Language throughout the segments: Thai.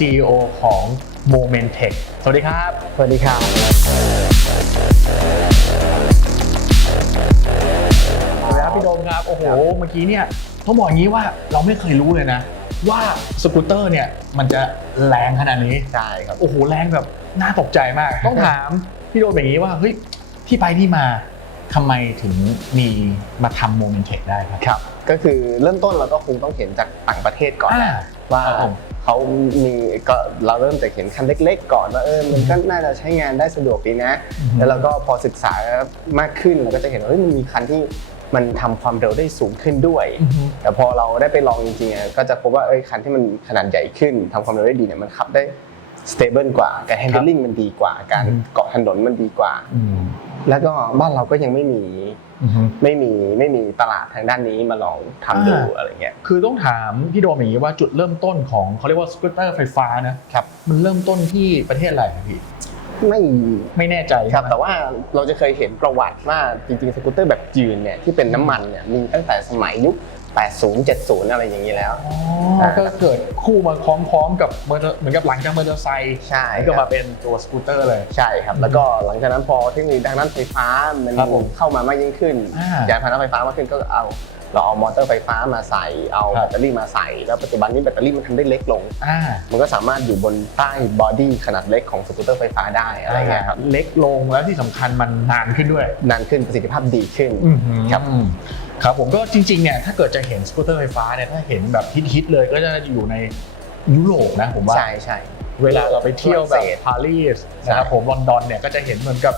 อยู่กับ CEO ของ Moment Tech สวัสดีครับ สวัสดีครับ สวัสดีครับพี่โดมครับ โอ้โห เมื่อกี้เนี่ยต้องบอกอย่างนี้ว่าเราไม่เคยรู้เลยนะ ว่าสกูตเตอร์เนี่ยมันจะแรงขนาดนี้ ใช่ครับ โอ้โห แรงแบบน่าตกใจมาก ต้องถามพี่โดมอย่างนี้ว่า เฮ้ย ที่ไปที่มาทำไมถึงมีมาทำโมเมนเทคได้ครับ ครับ ก็คือเริ่มต้นเราก็คงต้องเห็นจากต่างประเทศก่อน อ่านะว่าครับผม เขามีก็เราเริ่มจากเห็นคันเล็ก ๆ ก่อนว่าเออมันก็น่าจะใช้งานได้สะดวกดีนะ แล้วเราก็พอศึกษามากขึ้นเราก็จะเห็นว่าเฮ้ยมันมีคันที่มันทำความเร็วได้สูงขึ้นด้วยอือฮึแต่พอเราได้ไปลองจริงๆอะก็จะพบว่าเอ้ยคันที่มันขนาดใหญ่ขึ้นทำความเร็วได้ดีเนี่ยมันขับได้ stable กว่า การ handling มันดีกว่า การอืมเกาะถนนมันดีกว่าอืมแล้วก็บ้านเราก็ยังไม่มีอือฮึ ไม่มีไม่มีตลาดทางด้านนี้มาลองทำดูอ่าอะไรเงี้ยคือต้องถามพี่โดมอย่างนี้ว่าจุดเริ่มต้นของเขาเรียกว่าสกูตเตอร์ไฟฟ้านะครับมันเริ่มต้นที่ประเทศอะไรครับพี่ ไม่ไม่แน่ใจครับใช่ไหมแต่ว่าเราจะเคยเห็นประวัติว่าจริงๆสกูตเตอร์แบบยืนเนี่ยที่เป็นน้ำมันเนี่ยมีตั้งแต่สมัยยุค 80 70 อะไรอย่างนี้แล้วอ๋อก็เกิดคู่มาพร้อมๆกับมอเตอร์เหมือนกับหลังจากมอเตอร์ไซค์ใช่ก็คมารับเป็นตัวสกูตเตอร์เลยใช่ครับแล้วก็หลังจากนั้นพอเทคโนโลยีด้านนั้นไฟฟ้ามันครับผมเข้ามามากยิ่งขึ้นอ่ายานพาหนะไฟฟ้ามากขึ้นก็เอา เราเอามอเตอร์ไฟฟ้ามาใส่ เอาครัแบบตเตอรี่มาใส่ แล้วปัจจุบันนี้แบตเตอรี่มันทำได้เล็กลง อ่า มันก็สามารถอยู่บนใต้บอดี้ขนาดเล็กของสกูตเตอร์ไฟฟ้าได้อะไรเงี้ยครับ เล็กลงแล้วที่สำคัญมันนานขึ้นด้วย นานขึ้นประสิทธิภาพดีขึ้นครับครับผมก็จริงๆเนี่ยถ้าเกิดจะเห็นสกูตเตอร์ไฟฟ้าเนี่ยถ้าเห็นแบบฮิตๆเลยก็จะอยู่ในยุโรปนะผมว่าใช่ใช่เวลาเราไปเที่ยวแบบฝรั่งเศสปารีสนะครับผมลอนดอนเนี่ยก็จะเห็นเหมือนกับ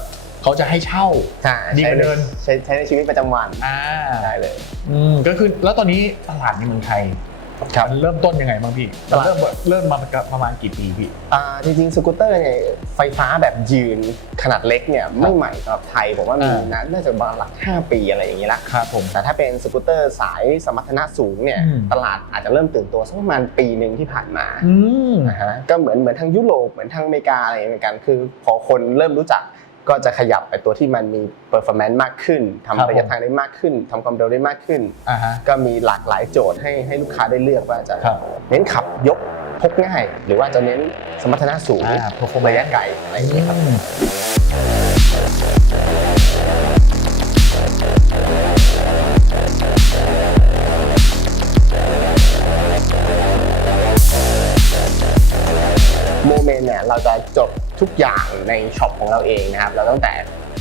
เขาจะให้เช่า ใช่ดีกว่าเดินใช้ใช้ในชีวิตประจำวันอ่าได้เลย อืมก็คือแล้วตอนนี้ตลาดในเมืองไทยครับมันเริ่มต้นยังไงบ้างพี่ตลาด เริ่มเริ่มมาประมาณกี่ปีพี่ อ่าจริงๆสกูตเตอร์เนี่ยไฟฟ้าแบบยืนขนาดเล็กเนี่ยไม่ใหม่สำหรับไทยผมว่ามีอ่า นะน่าจะประมาณหลัก 5 ปีอะไรอย่างนี้ละครับผม แต่ถ้าเป็นสกูตเตอร์สายสมรรถนะสูงเนี่ยอืม ตลาดอาจจะเริ่มตื่นตัวสักประมาณปีหนึ่งที่ผ่านมาอืม นะฮะก็เหมือนเหมือนทางยุโรปเหมือนทางอเมริกาอะไรเหมือนกันคือพอคนเริ่มรู้จัก ก็จะขยับไปตัวที่มันมี performance มากขึ้นครับทำระยะทางได้มากขึ้นทำความเร็วได้มากขึ้น อ่าฮะ ก็มีหลากหลายโจทย์ให้ให้ลูกค้าได้เลือกว่าจะครับเน้นขับยกพกง่าย หรือว่าจะเน้นสมรรถนะสูงอ่า performance ระยะไกลอะไรอย่างนี้ยครับ อืมโมเมนต์เนี่ยเราจะจบ ทุกอย่างในช็อปของเราเองนะครับเราตั้งแต่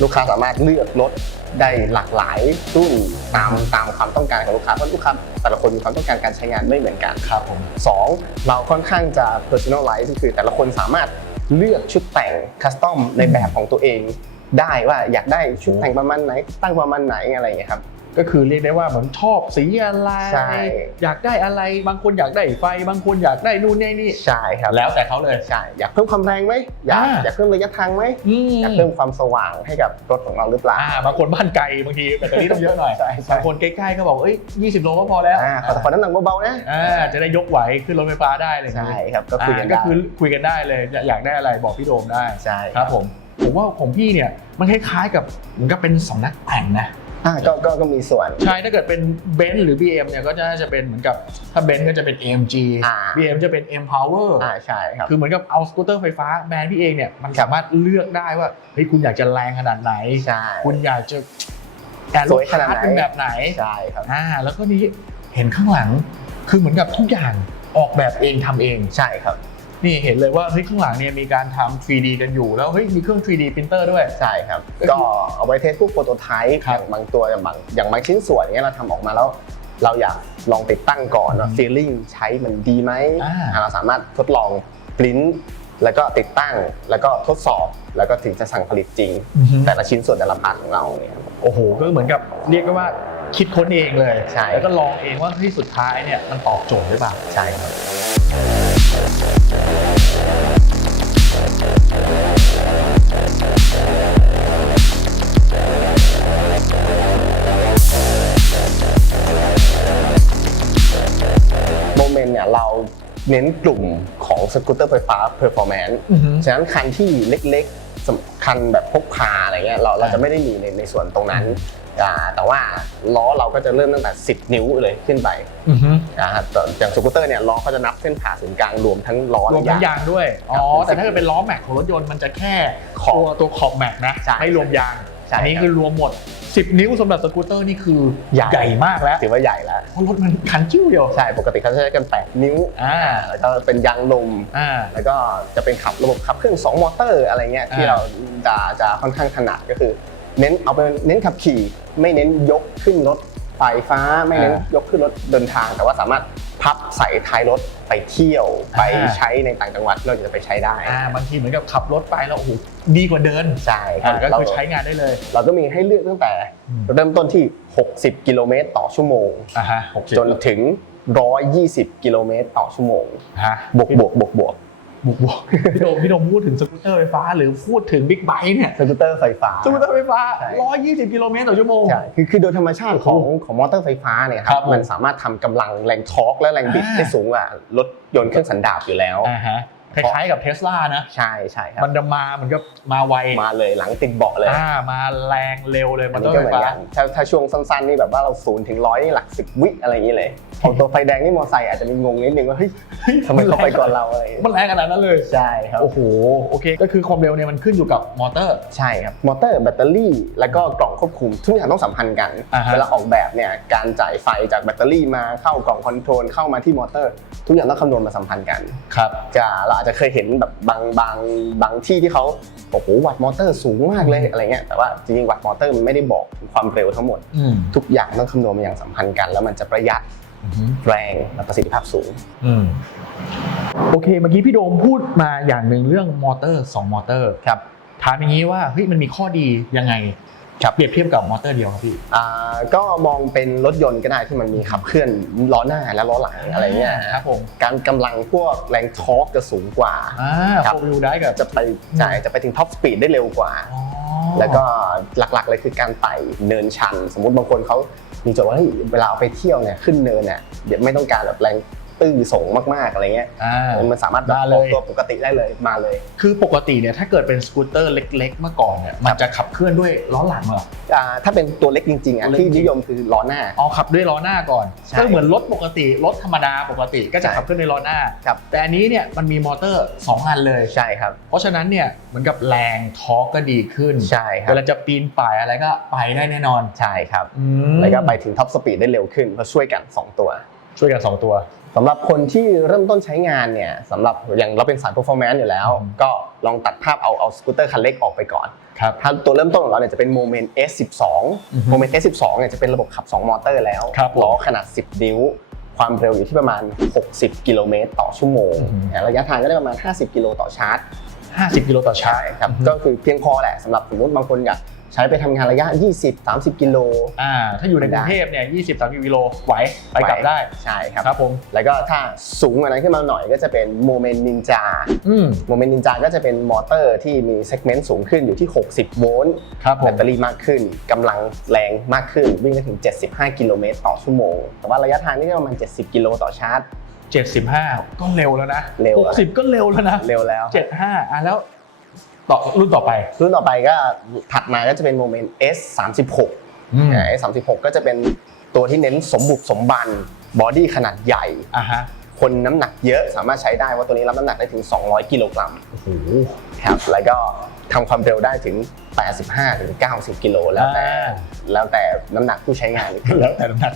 ลูกค้าสามารถเลือกรถได้หลากหลายรุ่นตามตามความต้องการของลูกค้าเพราะลูกค้าแต่ละคนมีความต้องการการใช้งานไม่เหมือนกันครับผมสองเราค่อนข้างจะ personalize ก็คือแต่ละคนสามารถเลือกชุดแต่งคัสตอมในแบบของตัวเอง ได้ว่าอยากได้ชุดแต่งประมาณไหนตั้งประมาณไหนอะไรอย่างเงี้ยครับ ก็คือเรียกได้ว่าเหมือนชอบสีอะไรใช่ อยากได้อะไรบางคนอยากได้ไฟ บางคนอยากได้นู่นนี่นี่ใช่ครับแล้วแต่เขาเลย ใช่อยากเพิ่มความแรงไหมอยากอ่า อยากเพิ่มระยะทางไหมอืมอยากเพิ่มความสว่างให้กับรถของเราหรือเปล่าอ่าบางคนบ้านไกลบางทีแบตเตอรี่ต้องเยอะหน่อยใช่ใช่บางคนใกล้ๆก็บอกเอ้ย20 โลก็พอแล้วอ่าขอขอน้ำหนักเบาๆนะอ่าจะได้ยกไหวขึ้นรถไฟฟ้าได้เลยใช่ครับก็คุยกันอ่าก็ได้คือคุยกันได้เลยอยากอยากได้อะไรบอกพี่โดมได้ ใช่ ครับผมผมว่าของพี่เนี่ยมันคล้ายๆกับเหมือนกับเป็นสำนักแต่งนะ อ่าก็ก็ก็มีส่วน ใช่ถ้าเกิดเป็นเบนซ์หรือ BM เนี่ยก็จะจะเป็นเหมือนกับถ้าเบนซ์ก็จะเป็น AMG อ่า BM จะเป็น M Power อ่าใช่ครับ คือเหมือนกับเอาสกูตเตอร์ไฟฟ้าแบรนด์พี่เองเนี่ยมันครับสามารถเลือกได้ว่าเฮ้ยคุณอยากจะแรงขนาดไหน ใช่ คุณอยากจะแอร์สวยขนาดไหน เป็นแบบไหนใช่ครับ อ่าแล้วก็นี้เห็นข้างหลังคือเหมือนกับทุกอย่างออกแบบเองทำเอง ใช่ครับ นี่เห็นเลยว่าเฮ้ยข้างหลังเนี่ยมีการทำ 3D กันอยู่ แล้วเฮ้ยมีเครื่อง 3D printer ด้วย ใช่ครับ ก็คือก็เอาไว้เทสพวกโปรโตไทป์ครัอบย่างบางตัวอย่างบางอย่างบางชิ้นส่วนเนี้ยเราทำออกมาแล้ว เราอยากลองติดตั้งก่อนว่าอืม feeling ใช้มันดีไหมอ่า อ่าเราสามารถทดลองปริ้นแล้วก็ติดตั้งแล้วก็ทดสอบแล้วก็ถึงจะสั่งผลิตจริงแต่ละชิ้นส่วนแต่ละพาร์ทของเราเนี่ยครับ โอ้โห ก็เหมือนกับเรียกได้ว่าคิดค้นเองเลย ใช่ แล้วก็ลองเองว่าที่สุดท้ายเนี่ยมันตอบโจทย์หรือเปล่า ใช่ครับ เมนต์เนี่ยเราเน้นกลุ่มของสกูตเตอร์ไฟฟ้า performance อือฮึฉะนั้นคันที่เล็กๆสำคันแบบพกพาอะไรเงี้ยเราเราจะไม่ได้มีในในส่วนตรงนั้นแอ่าแต่ว่าล้อเราก็จะเริ่มตั้งแต่ 10 นิ้วเลยขึ้นไปอือฮึนะครับแต่อย่างสกูตเตอร์เนี่ยล้อเขาจะนับเส้นผ่าศูนย์กลางรวมทั้งล้อรวมและทั้งยางยางด้วย อ๋อครับแต่ถ้าเกิดเป็นล้อแม็กของรถยนต์มันจะแค่ขอบตัวตัวขอบแม็กนะใช่ไม่รวมยาง ใช่อันนี้ครับ คือรวมหมด 10 นิ้วสำหรับสกูตเตอร์นี่คือใหญ่ใหญ่มากแล้วถือว่าใหญ่แล้วเพราะรถมันคันจิ้วเดียวใช่ปกติเขาจะใช้กัน 8 นิ้วอ่าแล้วก็เป็นยางลม อ่า แล้วก็จะเป็นขับระบบขับเครื่อง 2 มอเตอร์อะไรเงี้ยที่อ่า เราจะจะค่อนข้างถนัดก็คือ เน้นเอาเป็นเน้นขับขี่ ไม่เน้นยกขึ้นรถ ไฟฟ้าไม่เน้นยกขึ้นรถเดินทาง แต่ว่าสามารถพับใส่ท้ายรถไปเที่ยวไปใช้ในต่างจังหวัดเราจะไปใช้ได้อ่าบางทีเหมือนกับขับรถไปแล้วโอ้โหดีกว่าเดินใช่ครัอ่าบก็เราคือใช้งานได้เลย เราก็มีให้เลือกตั้งแต่อืมเริ่มต้นที่ 60 กิโลเมตรต่อชั่วโมงอ่าฮะหกสิบจนถึง 120 กิโลเมตรต่อชั่วโมงฮะบวกบวกบวกบวก บุกบวกพี่โดมพี่โดมพูดถึงสกูตเตอร์ไฟฟ้า หรือพูดถึงบิ๊กไบค์เนี่ยสกูตเตอร์ไฟฟ้าสกูตเตอร์ไฟฟ้าใช่120 กิโลเมตรต่อชั่วโมงใช่คือคือโดยธรรมชาติของของมอเตอร์ไฟฟ้าเนี่ยคครัรับบผมมันสามารถทำกำลังแรงทอร์กและแรงบิดอ่าได้สูงกว่ารถยนต์เครื่องสันดาปอยู่แล้วอ่าฮะคล้ายๆกับเทสลานะ ใช่ใช่ครับมันจะมาเหมือนกับมาไวมาเลยหลังติดเบาะเลยอ่ามาแรงเร็วเลยอัมันนนี้ต้องก็ไฟเหมือนฟ้ากันถ้าถ้าช่วงสั้นๆนี่แบบว่าเราศูนย์ถึงร้อยนี่หลักสิบวิอะไรอย่างนี้เลยของตัวไฟแดงนี่มอเตอร์ไซค์อาจจะมีงงนิดนึงว่าเฮ้ยทำไมเขาไปก่อนเราอะไรอย่างเงี้ยมันแรงขนาดนั้นเลย ใช่ครับ โอ้โห โอเค ก็คือความเร็วเนี่ยมันขึ้นอยู่กับมอเตอร์ ใช่ครับ มอเตอร์แบตเตอรี่ แล้วก็กล่องควบคุม ทุกอย่างต้องสัมพันธ์กันอ่าฮะเวลาออกแบบเนี่ย การจ่ายไฟจากแบตเตอรี่มาเข้ากล่องคอนโทรลเข้ามาที่มอเตอร์ ทุกอย่างต้องคำนวณมาสัมพันธ์กัน ครับจะเราอาจจะเคยเห็นแบบบางบางบางที่ที่เขาโอ้โหวัตต์มอเตอร์สูงมากเลยอะไรเงี้ย แต่ว่าจริงๆวัตต์มอเตอร์มันไม่ได้บอกถึงความเร็วทั้งหมดอืมทุกอย่างต้องคำนวณมาอย่างสัมพันธ์กัน แล้วมันจะประหยัดอืม แรงและประสิทธิภาพสูงอืมโอเค เมื่อกี้พี่โดมพูดมาอย่างหนึ่งเรื่องมอเตอร์สองมอเตอร์ครับถามอย่างนี้ว่าเฮ้ยมันมีข้อดียังไงครับเปรียบเทียบกับมอเตอร์เดียวครับพี่อ่าก็มองเป็นรถยนต์ก็ได้ที่มันมีขับเคลื่อนล้อหน้าและล้อหลังอะไรเงี้ยครับผมการกำลังพวกแรงทอร์กจะสูงกว่าอ่าครับโฟวิวได้กับจะไปใช่จะไปถึงท็อปสปีดได้เร็วกว่าอ๋อแล้วก็หลักๆเลยคือการไต่เนินชัน สมมุติบางคนเขา มีโจทย์ว่าเฮ้ยเวลาเอาไปเที่ยวเนี่ยขึ้นเนินเนี่ยเดี๋ยวไม่ต้องการแบบแรง ตื้อส่งมากๆอะไรเงี้ยอ่า มันสามารถแบบมาเลย ออกตัวปกติได้เลยมาเลยคือปกติเนี่ยถ้าเกิดเป็นสกูตเตอร์เล็กๆเมื่อก่อนเนี่ยมันจะขับเคลื่อนด้วยล้อหลังเหรอ อ่าถ้าเป็นตัวเล็กจริงๆอะตัวเล็กที่จริงนิยมคือล้อหน้า เอาขับด้วยล้อหน้าก่อนใช่ก็เหมือนรถปกติรถธรรมดาปกติก็จะใช่ขับเคลื่อนด้วยล้อหน้า ครับ แต่อันนี้เนี่ยมันมีมอเตอร์2อันเลย ใช่ครับเพราะฉะนั้นเนี่ยเหมือนกับแรงทอร์กก็ดีขึ้นใช่ครัเวบลาจะปีนป่ายอะไรก็ไปได้แน่นอนใช่ครับ อืมแล้วก็ไปถึงท็อปสปีดได้เร็วขึ้นเพราะช่วยกัน2ตัว ช่วยกัน 2 ตัว สำหรับคนที่เริ่มต้นใช้งานเนี่ยสำหรับอย่างเราเป็นสาย performance อยู่แล้วอืมก็ลองตัดภาพเอาเอาสกูตเตอร์คันเล็กออกไปก่อนครับถ้าตัวเริ่มต้นของเราเนี่ยจะเป็นโมเมนต์ S12 อือฮึโมเมนต์ S12 เนี่ยจะเป็นระบบขับ 2 มอเตอร์แล้วครับผมล้อขนาด 10 นิ้ว ความเร็วอยู่ที่ประมาณ 60 กิโลเมตรต่อชั่วโมงอือฮึนะระยะทางก็ได้ประมาณ 50 กิโลต่อชาร์จ 50 กิโลต่อชาใช่ร์จครับอือฮึก็คือเพียงพอแหละสำหรับสมมติบางคนอยาก ใช้ไปทำงานระยะ 20-30 กิโล อ่าถ้าอยู่ในกรุงเทพเนี่ย20 30กิโลไหวไปกลับได้ใช่ครับ ครับผม แล้วก็ถ้าสูงกว่านั้นขึ้นมาหน่อยก็จะเป็นโมเมนต์นินจา อืม โมเมนต์นินจาก็จะเป็นมอเตอร์ที่มีเซกเมนต์สูงขึ้นอยู่ที่ 60 โวลต์ครับผแบมตเตอรี่มากขึ้นกำลังแรงมากขึ้น วิ่งได้ถึง 75 กิโลเมตรต่อชั่วโมง แต่ว่าระยะทางนี่ก็ประมาณ 70 กิโลต่อชาร์จ 75 ก็เร็วแล้วนะเร็วแล้ว60 ก็เร็วแล้วนะ เร็วแล้ว 75อะแล้ว ต่อรุ่นต่อไป รุ่นต่อไปก็ถัดมาก็จะเป็นโมเมนต์ S 36อืม S 36ก็จะเป็นตัวที่เน้นสมบุกสมบันบอดี้ขนาดใหญ่ อะฮะ คนน้ำหนักเยอะสามารถใช้ได้ว่าตัวนี้รับน้ำหนักได้ถึง 200 กิโลกรัม โอ้โหครับแล้วก็ทำความเร็วได้ถึง 85 ถึง 90 กิโลแล้วแต่อ่า แล้วแต่น้ำหนักผู้ใช้งานอีกทีแล้วแต่น้ำหนัก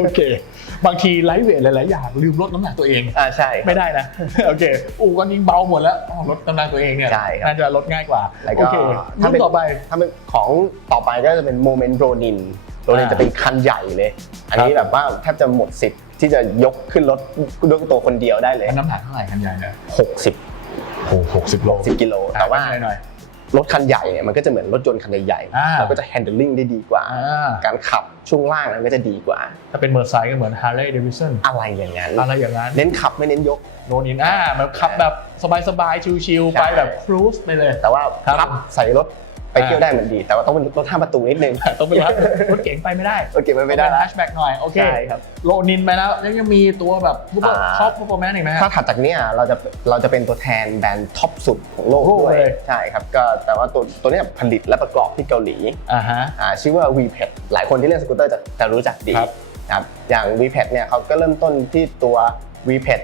โอเค บางทีไลฟ์เวทหลาย ๆ อย่างลืมลดน้ำหนักตัวเอง อ่าใช่ครับ ไม่ได้นะ โอเค อูก็ยิงเบาหมดแล้วอ๋อลดน้ำหนักตัวเองเนี่ยใช่ครับ น่าจะลดง่ายกว่าแล้วโอก็เคถ้ารุ่เป็นนต่อไป ถ้าเป็นของต่อไปก็จะเป็นโมเมนต์โรนินโรนินอ่าจะเป็นคันใหญ่เลย อันนี้ครับ แบบว่าแทบจะหมดสิทธิ์ที่จะยกขึ้นรถด้วยตัวคนเดียวได้เลยอันน้ำหนักเท่าไหร่คันใหญ่เนี่ย 60โอ้ หกสิบโล10กิโลแต่ว่าหน่อยรถคันใหญ่เนี่ยมันก็จะเหมือนรถยนต์คันใหญ่อ่าๆเราก็จะ handling ได้ดีกว่าๆอ่า การขับช่วงล่างนั้นก็จะดีกว่า ถ้าเป็นเมอร์ไซค์ก็เหมือน Harley Davidson อะไรอย่างนั้นอะไรอย่างนั้น เน้นขับไม่เน้นยกโนนินอ่าแบบขับแบบสบายๆ ชิลๆใช่ไปแบบครูซไปเลย แต่ว่าครับพับใส่รถ ไปเที่ยวได้เหมือนดี แต่ว่าต้องเป็นรถห้าประตูนิดนึงต้องเป็นรถรถเก๋งไปไม่ได้โอเคไม่ได้ต้องเป็นละแฮชแบ็กหน่อยโอเคใช่ครับโลนินไปแล้วแล้วยังมีตัวแบบซูเปอร์อ่าท็อปเปอร์แมนอีกไหมฮะถ้าถัดจากเนี้ยเราจะเราจะเป็นตัวแทนแบรนด์ท็อปสุดของโลกโลกด้วยเลยใช่ครับก็แต่ว่าตัวตัวเนี้ยผลิตและประกอบที่เกาหลีอ่าฮะอ่าชื่อว่า v p e t หลายคนที่เล่นสกูตเตอร์จะจะรู้จักดีครับครับอย่าง v p e t เนี่ยเขาก็เริ่มต้นที่ตัว v p e t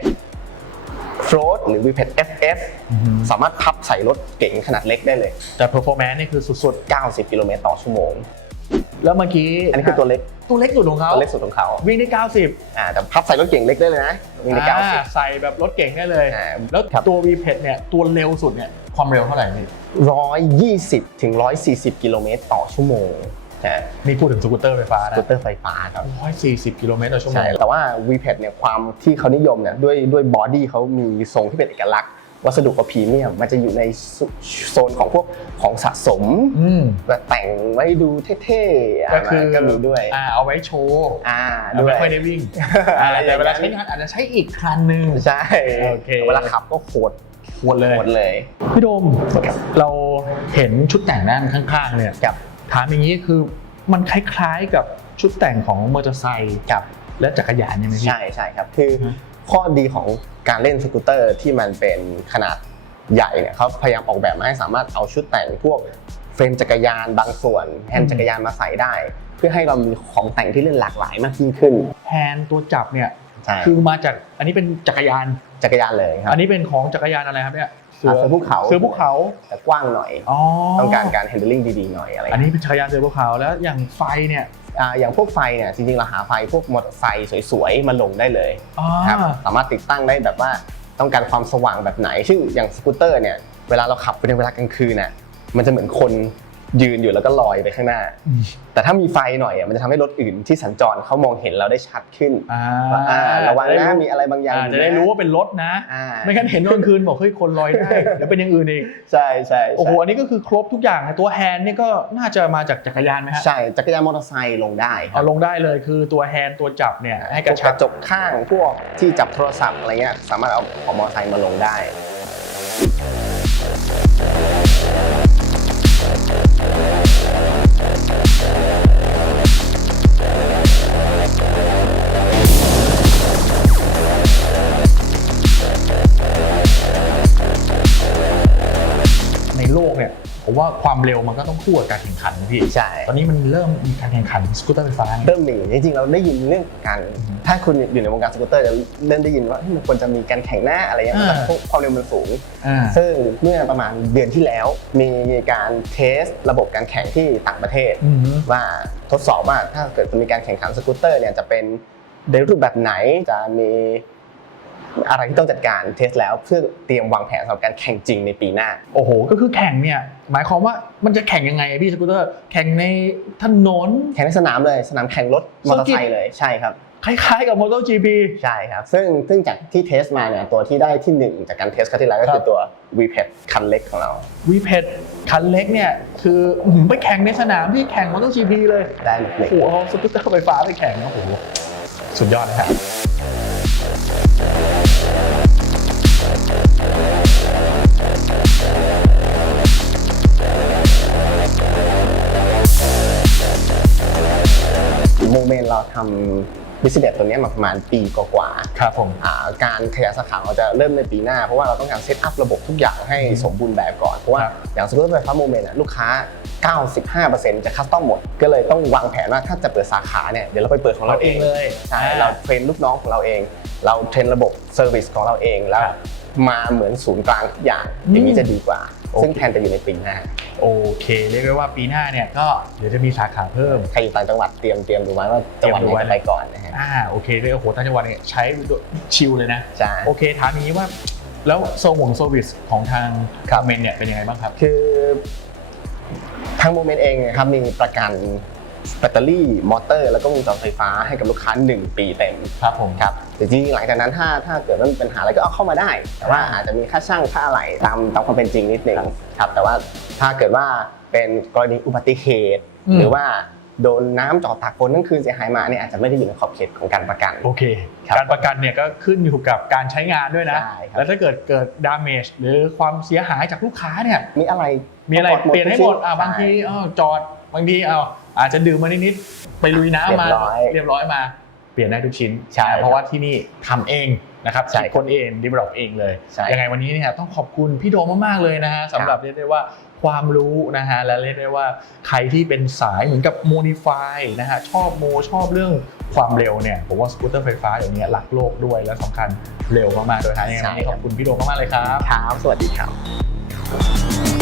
Float หรือ v p e t FF อือฮึสามารถพับใส่รถเก๋งขนาดเล็กได้เลย แต่ performance นี่คือสุด90 กิโลเมตรต่อชั่วโมง ๆ แล้วเมื่อกี้อันนี้คือตัวเล็กตัวเล็กสุดของเขาตัวเล็กสุดของเขาวิ่งได้ 90อ่าแต่พับใส่รถเก๋งเล็กได้เลยนะวิ่งได้อ่าใส่แบบรถเก่งได้เลย อ่า แล้วครับตัว v p e t เนี่ยตัวเร็วสุดเนี่ยความเร็วเท่าไหร่พี่90 120ถึง140 กิโลเมตรต่อชั่วโมง นะนี่พูดถึงสกูตเตอร์ไฟฟ้าสนะกูตเตอร์ไฟฟ้าครับ140 กิโลเมตรต่อชั่วโมใช่งแต่ว่า v p e t เนี่ยความที่เขานิยมเนี่ยด้วยด้วยบอดี้เขามีทรงที่เป็นเอกลักษณ์ วัสดุเขาพรีเมียม มันจะอยู่ในโซนของพวกของสะสมอืมแบบแต่งไว้ดูเท่ๆอะก็คือก็มีด้วยอ่าเอาไว้โชว์อ่าอ่าด้วยไม่ค่อยได้วิ่งอ่าแต่เวลาใช้งานอาจจะใช้อีกคันหนึ่งใช่โอเคเวลาขับก็โหดหมดเลยโหดเลย พี่โดมเราเห็นชุดแต่งด้านข้างๆเนี่ยกับ ถามอย่างนี้คือมันคล้าย ๆกับชุดแต่งของมอเตอร์ไซค์กับและจักรยานใช่ไหมพี่ ใช่ใช่ครับ คือฮะข้อดีของการเล่นสกูตเตอร์ที่มันเป็นขนาดใหญ่เนี่ยเขาพยายามออกแบบมาให้สามารถเอาชุดแต่งพวกเฟรมจักรยานบางส่วนแฮนด์จักรยานมาใส่ได้ เพื่อให้เรามีของแต่งที่เล่นหลากหลายมากยิ่งขึ้น แฮนด์ตัวจับเนี่ย ใช่ คือมาจากอันนี้เป็นจักรยาน จักรยานเลยครับอันนี้เป็นของจักรยานอะไรครับเนี่ยเสือภูเขาเสือภูเขาแต่กว้างหน่อยอ๋อต้องการการ handling ดีๆหน่อยอะไรอันนี้เป็นจักรยานเสือภูเขาแล้วอย่างไฟเนี่ยอ่าอย่างพวกไฟเนี่ยจริงๆเราหาไฟพวกมอเตอร์ไซค์สวยๆมาลงได้เลยอ๋อครับสามารถติดตั้งได้แบบว่าต้องการความสว่างแบบไหนซึ่งอย่างสกูตเตอร์เนี่ยเวลาเราขับไปในเวลากลางคืนน่ะมันจะเหมือนคน ยืนอยู่แล้วก็ลอยไปข้างหน้าอืมแต่ถ้ามีไฟหน่อยอะมันจะทำให้รถอื่นที่สัญจรเขามองเห็นเราได้ชัดขึ้นอ่าว่าอ่าระวังจได้นะมีอะไรบางอย่างอ่าอยู่จะได้นะรู้ว่าเป็นรถนะอ่าไม่งั้นเห็นตอนกลางคืนบอกเฮ้ยคนลอยได้เดี๋ยวเป็นอย่างอื่นอีกใช่ใช่โอ้โหอันนี้ก็คือครบทุกอย่างนะตัวแฮนด์นี่ก็น่าจะมาจากจักรยานไหมฮะใช่จักรยานมอเตอร์ไซค์ลงได้ครัเอาบลงได้เลยคือตัวแฮนด์ตัวจับเนี่ยให้พกวระชับจกข้างพวกที่จับโทรศัพท์อะไรเงี้ยสามารถเอาของมอเตอร์ไซค์มาลงได้ ผมว่าความเร็วมันก็ต้องคู่กับการแข่งขันนะพี่ใช่ ตอนนี้มันเริ่มมีการแข่งขันสกูตเตอร์ไฟฟ้า เริ่มมีจริงๆเราได้ยินเรื่องการอืมถ้าคุณอยู่ในวงการสกูตเตอร์จะเริ่มได้ยินว่าเฮ้ยมันควรจะมีการแข่งหน้าอะไรเงี้ยอ่าเพราะความเร็วมันสูงอ่าซึ่งเมื่อประมาณเดือนที่แล้ว มีการเทสระบบการแข่งที่ต่างประเทศอืมว่าทดสอบว่าถ้าเกิดจะมีการแข่งขันสกูตเตอร์เนี่ยจะเป็นในรูปแบบไหนจะมี อะไรที่ต้องจัดการเทสแล้วเพื่อเตรียมวางแผนสำหรับการแข่งจริงในปีหน้า โอ้โห ก็คือแข่งเนี่ย หมายความว่ามันจะแข่งยังไงอะพี่สกูตเตอร์ แข่งในถนน แข่งในสนามเลยสนามแข่งรถมอเตอร์ไซค์เลยใช่ครับ คล้ายๆกับ MotoGP ใช่ครับ ซึ่งซึ่งจากที่เทสมาเนี่ยตัวที่ได้ที่หนึ่งจากการเทสครั้งที่แล้วก็ครัคือบตัว v p e t คันเล็กของเราวีเพดคันเล็กเนี่ยคืออื้อหือไปแข่งในสนามที่แข่ง MotoGP เลยได้หนึ่โอ้งโหเอาสกูตเตอร์ไฟฟ้าไปแข่งนะโอ้โหสุดยอดนะครับ เมนต์เราทำบิสเนสตัวเนี้ยมาประมาณปีกว่าๆครับผมอ่าการขยายสาขาเราจะเริ่มในปีหน้า เพราะว่าเราต้องการเซตอัพระบบทุกอย่างให้สมบูรณ์แบบก่อน เพราะว่าครับอย่างสมมติว่าไฟฟ้าโมเมนต์ลูกค้า 95%จะคัสตอมหมด ก็เลยต้องวางแผนว่าถ้าจะเปิดสาขาเนี่ยเดี๋ยวเราไปเปิดของเราเราเอเองงเลยใช่เราเทรนลูกน้องของเราเอง เราเทรนระบบเซอร์วิสของเราเองแล้วครับมาเหมือนศูนย์กลางทุกอย่างอืมอย่างนี้จะดีกว่าโอเคซึ่งแทนจะอยู่ในปีหน้า โอเคเรียกได้ว่าปีหน้าเนี่ยก็เดี๋ยวจะมีสาขาเพิ่ม ใครอยู่ต่างจังหวัดเตรียมเตรียมดูไว้ว่าจังหวัดไหนจะไปก่อนนะฮะอ่าโอเคเลยโอ้โหต่างจังหวัดเนี่ยใช้ชิลเลยนะใช่โอเคถามอย่างนี้ว่า แล้วโซนของเซอร์วิสของทางครับเมนเนี่ยเป็นยังไงบ้างครับ คือทางโมเมนต์เองเนะครับมีประกันแบตเตอรี่มอเตอร์ แล้วก็วงจรไฟฟ้าให้กับลูกค้า 1 ปีเต็มครับผมครับ แต่จริงๆหลังจากนั้นถ้าถ้าเกิดว่ามีปัญหาอะไรก็เอาเข้ามาได้ แต่ว่าอาจจะมีค่าช่างค่าอะไรตามตามความเป็นจริงนิดนึงครับแต่ว่าถ้าเกิดว่าเป็นกรณีอุบัติเหตุ อืม หรือว่าโดนน้ำเจอดตากฝนทั้งคืนเสียหายมาเนี่ยอาจจะไม่ได้อยู่ในขอบเขตของการประกัน โอเค ครับการประกันเนี่ยก็ขึ้นอยู่กับการใช้งานด้วยนะ ใช่ครับ แล้วถ้าเกิดเกิดดามจหรือความเสียหายจากลูกค้าเนี่ย มีอะไรมีอะไรปลดเปลี่ยนให้หมดอะใช่บางทีเอ้าจอด บางทีเอาอาจจะดื่มมานิดๆไปลุยน้ำมาเรียบร้อย เรียบร้อยมา เปลี่ยนได้ทุกชิ้นใช่เพราะว่าที่นี่ทำเองนะครับใช่คิดคนเองดีเวลลอปเองเลยใช่ยังไงวันนี้เนี่ยต้องขอบคุณพี่โดมมากๆเลยนะฮะสำหรับเรียกได้ว่าความรู้นะฮะและเรียกได้ว่าใครที่เป็นสายเหมือนกับโมดิฟายนะฮะชอบโมชอบเรื่องความเร็วเนี่ยผมว่าสกูตเตอร์ไฟฟ้าเดี๋ยวนี้หลักโลกด้วยและสำคัญเร็วมากๆด้วยนะยังไงวันนี้ขอบคุณพี่โดมมากๆเลยครับครับ สวัสดีครับ